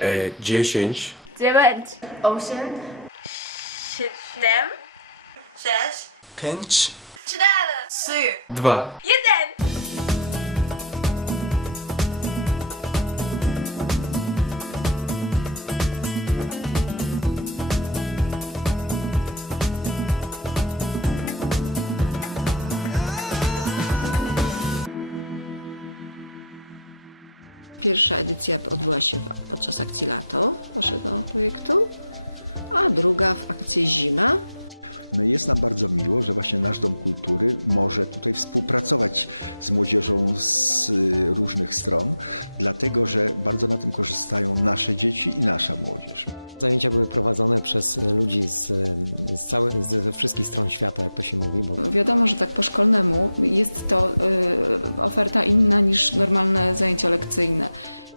E, 10, dziewięć, osiem, siedem, sześć, 5, cztery, trzy, 2. jeden. Pierwsza edycja odbyła się podczas akcji Lato naszego projektu, a druga w akcji Zima. No i jest nam bardzo miło, że właśnie nasz Dom Kultury może tutaj współpracować z młodzieżą z y, różnych stron, dlatego że bardzo na tym korzystają nasze dzieci i nasza młodzież. Zajęcia były prowadzone przez ludzi z, z całych, ze wszystkich stron świata, jak to się mówi, bo Wiadomo, że tak po szkolnemu jest to y, oferta inna niż normalne zajęcia lekcyjne.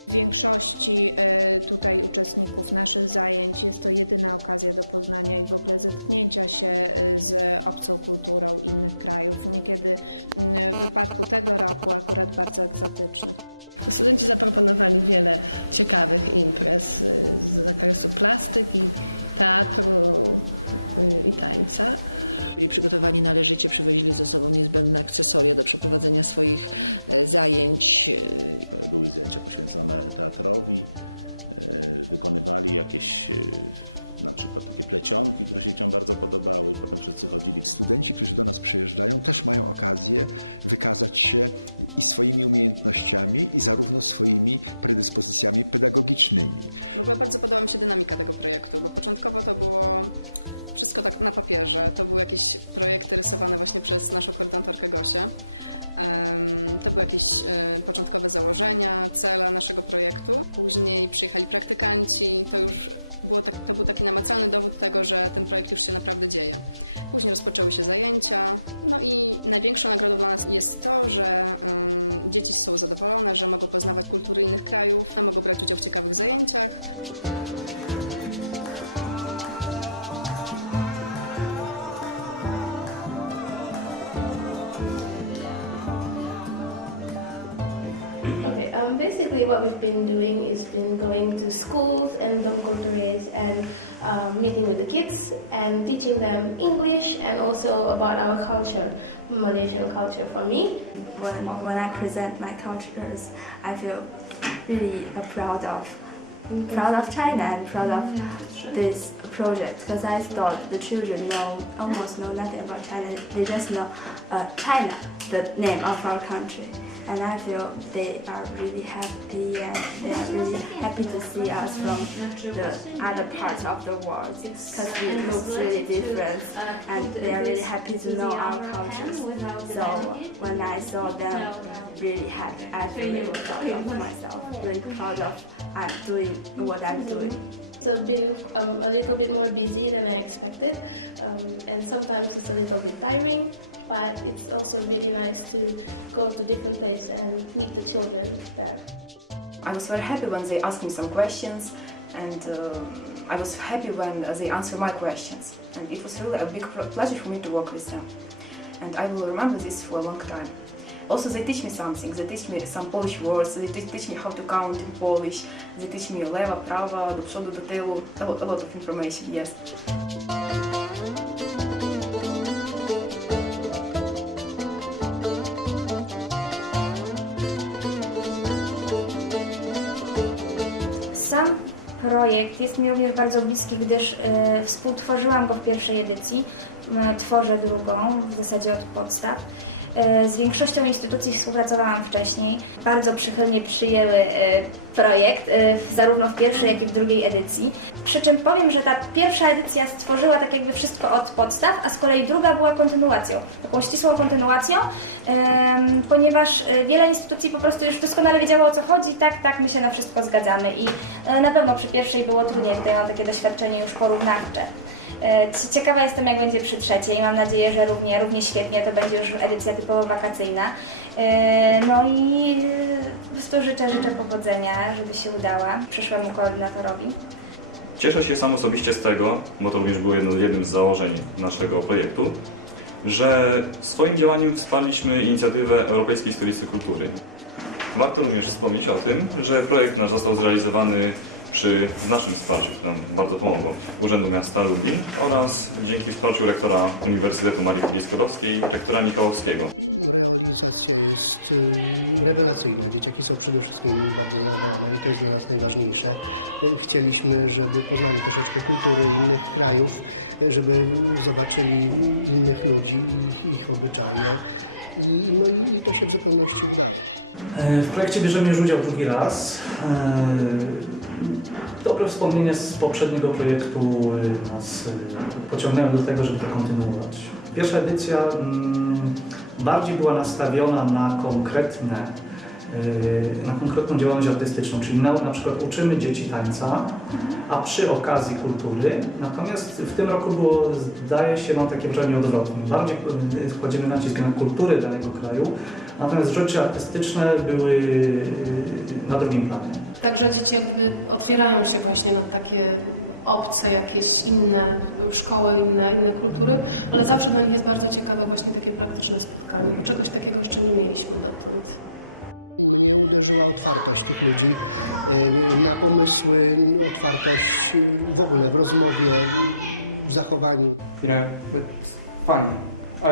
Większości e, tutaj uczestników naszych zajęć jest to jedyna okazja do poznania i w ogóle zetknięcia się e, z obcą kulturą innych krajów. Niekiedy w wypadku tego roku akurat bardzo egzotycznych. Studenci zaproponowali wiele ciekawych imprez y, z zakresu plastyki, teatru i tańca. Byli przygotowani należycie, przywozili ze sobą niezbędne akcesoria do przeprowadzenia swoich e, zajęć. e, Były zajęcia poświęcone teatrowi, e, wykonywali jakieś na przykład takie plecionki, które się dzieciom bardzo podobały. Potem wszyscy chodzili Studenci, którzy do nas przyjeżdżają, też mają okazję wykazać się i swoimi umiejętnościami, i zarówno swoimi predyspozycjami pedagogicznymi. W ogóle bardzo podoba mi się dynamika tego projektu, bo początkowo to było wszystko tak na papierze. To były jakieś projekty rysowane właśnie przez naszą koordynatorkę Gosię. To były jakieś e, początkowe założenia, cele naszego projektu. Później przyjechali praktykanci, to już było tak, to był taki namacalny dowód tego, że ten projekt już się naprawdę dzieje. Później rozpoczęły się zajęcia, no i największą nagrodą dla nas jest to, że dzieci są zadowolone, że mogą poznawać kultury innych krajów, mogą brać udział w ciekawych zajęciach. Okay, um, basically what we've been doing is been going to schools and dom cultures and um, meeting with the kids and teaching them English and also about our culture, Malaysian culture for me. When, when I present my cultures, I feel really proud of proud of China and proud of this project because I thought the children know almost know nothing about China. They just know uh, China, the name of our country. And I feel they are really happy and they are really happy to see us from the other parts of the world because we look really different and they are really happy to know our cultures. So when I saw them really happy, I feel really proud of myself, really proud of I'm doing what I'm doing. So been um, a little bit more busy than I expected, um, and sometimes it's a little bit tiring. But it's also really nice to go to different places and meet the children there. I was very happy when they asked me some questions, and um I was happy when uh, they answered my questions. And it was really a big pleasure for me to work with them. And I will remember this for a long time. Also, they teach me something. They teach me some Polish words. They teach me how to count in Polish. They teach me do przodu, do a lot of information, yes. Sam projekt jest mi również bardzo bliski, gdyż e, współtworzyłam go w pierwszej edycji. M, Tworzę drugą, w zasadzie od podstaw. E, z większością instytucji współpracowałam wcześniej. Bardzo przychylnie przyjęły e, projekt, e, zarówno w pierwszej, jak i w drugiej edycji. Przy czym powiem, że ta pierwsza edycja stworzyła tak jakby wszystko od podstaw, a z kolei druga była kontynuacją, taką ścisłą kontynuacją, ponieważ e, wiele instytucji po prostu już doskonale wiedziało o co chodzi, tak, tak, my się na wszystko zgadzamy i e, na pewno przy pierwszej było trudniej, tutaj mam takie doświadczenie już porównawcze. E, Ciekawa jestem, jak będzie przy trzeciej. Mam nadzieję, że równie, równie świetnie. To będzie już edycja typowo wakacyjna. E, No i e, po prostu życzę, życzę powodzenia, żeby się udała przyszłemu koordynatorowi. Cieszę się sam osobiście z tego, bo to również było jednym z założeń naszego projektu, że swoim działaniem wsparliśmy inicjatywę Europejskiej Stolicy Kultury. Warto również wspomnieć o tym, że projekt nasz został zrealizowany przy naszym wsparciu, które nam bardzo pomogło, Urzędu Miasta Lublin oraz dzięki wsparciu rektora Uniwersytetu Marii Curie Skłodowskiej, rektora Michałowskiego. Realizacja jest y, rewelacyjna. Dzieciaki są przede wszystkim bardzo zadowolone i to jest dla nas najważniejsze. Y, Chcieliśmy, żeby poznali troszeczkę kultury innych krajów, y, żeby zobaczyli innych ludzi i ich, ich obyczaje. I, no i, i to się w zupełności udało. E, W projekcie bierzemy już udział drugi raz. Dobre wspomnienia z poprzedniego projektu e, nas e, pociągnęły do tego, żeby to kontynuować. Pierwsza edycja mm, bardziej była nastawiona na konkretne, e, na konkretną działalność artystyczną, czyli na, na przykład uczymy dzieci tańca, a przy okazji kultury. Natomiast w tym roku było, zdaje się, mam takie wrażenie odwrotnie. Bardziej kładziemy nacisk na kulturę danego kraju, natomiast rzeczy artystyczne były na drugim planie. Także dzieci jak gdyby otwierają się właśnie na takie obce, jakieś inne szkoły, inne, inne kultury, ale zawsze dla nich jest bardzo ciekawe właśnie takie praktyczne spotkanie, bo czegoś takiego jeszcze nie mieliśmy dotąd. Mnie uderzyła otwartość tych ludzi y, na pomysły, otwartość y, w ogóle w rozmowie, w zachowaniu. You know, it's funny.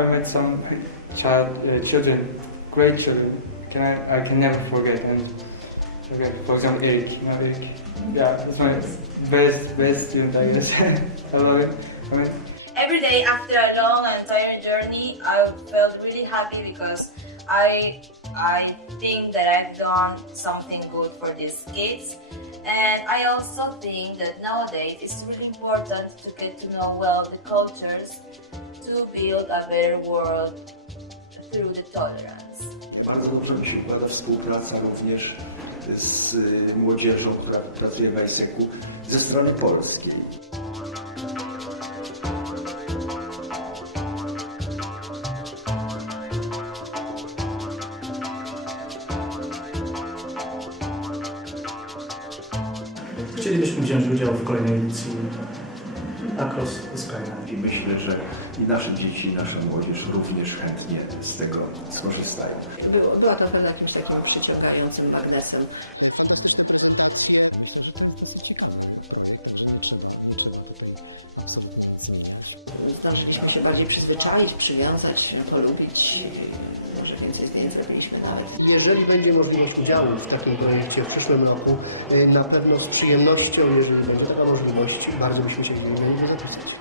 I met some child, uh, children, great children. Can I? I can never forget. And forget, for example, Eric. You know, Eric. Yeah, he's my best, best student, I guess. I love him. I mean, Every day after a long and tired journey, I felt really happy because I I think that I've done something good for these kids. And I also think that nowadays it's really important to get to know well the cultures to build a better world through the tolerance. Bardzo dobrze mi się układa współpraca również z y, młodzieżą, która pracuje w ISEC-u ze strony polskiej. Chcielibyśmy wziąć udział w kolejnej edycji Across the Skyline. I myślę, że i nasze dzieci, nasza młodzież również chętnie z tego skorzystają. Było, była to pewnie jakimś takim przyciągającym magnesem. E, Fantastyczne prezentacje. Myślę, że to jest dosyć ciekawy projekt, także nie trzeba, nie trzeba tutaj absolutnie nic zmieniać. Zdążyliśmy się bardziej przyzwyczaić, przywiązać, polubić. Yy, Może więcej zdjęć zrobiliśmy nawet. Jeżeli będzie możliwość udziału w takim projekcie w przyszłym roku, y, na pewno z przyjemnością, jeżeli będzie taka możliwość, bardzo byśmy się chcieli na niego zapisać.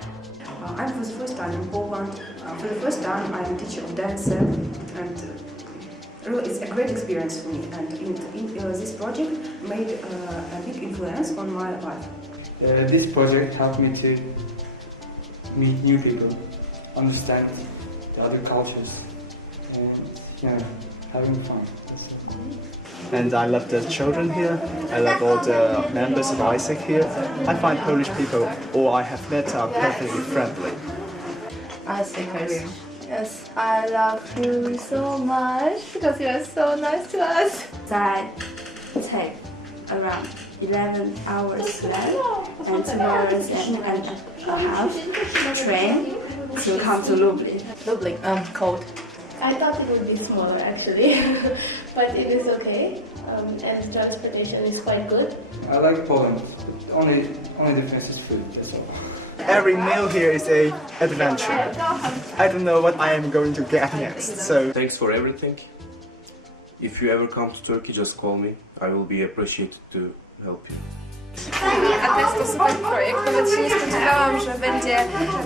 First time, I'm a teacher of dance, and uh, really, it's a great experience for me. And in, in, uh, this project made uh, a big influence on my life. uh, this project helped me to meet new people, understand the other cultures, and you know, having fun. That's it. and I love the children here. I love all the members of ISEC here. I find Polish people, or I have met, are perfectly friendly. Icemakers. Yes, I love you so much because you are so nice to us. I take around 11 hours left and two hours and, and a half train to come to Lublin. Lublin, um, cold. I thought it would be smaller actually, but it is okay. Um, and the transportation is quite good. I like Poland, but only only difference is food. That's all. Every meal here is a adventure. I don't know what I am going to get next, so Thanks for everything. If you ever come to Turkey, just call me. I will be appreciated to help you. A to jest to super projekt. Nawet się nie spodziewałam, że będzie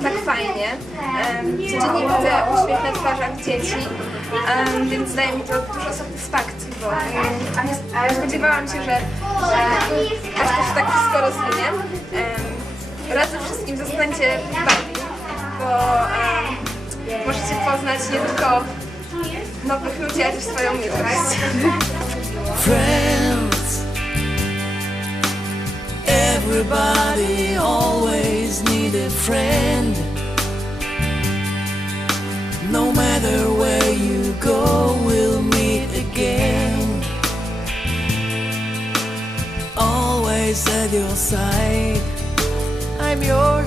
tak fajnie. Em, Codziennie widzę uśmiech na twarzach dzieci, em, więc daje mi to dużo satysfakcji, bo em, nie spodziewałam się, że e, aż to się tak wszystko rozwinie. Wszystkim, zostańcie bawi, bo możecie poznać nie tylko nowych ludzi, ale też swoją miłość. Friends, everybody always need a friend. No matter where you go, we'll meet again. Always at your side your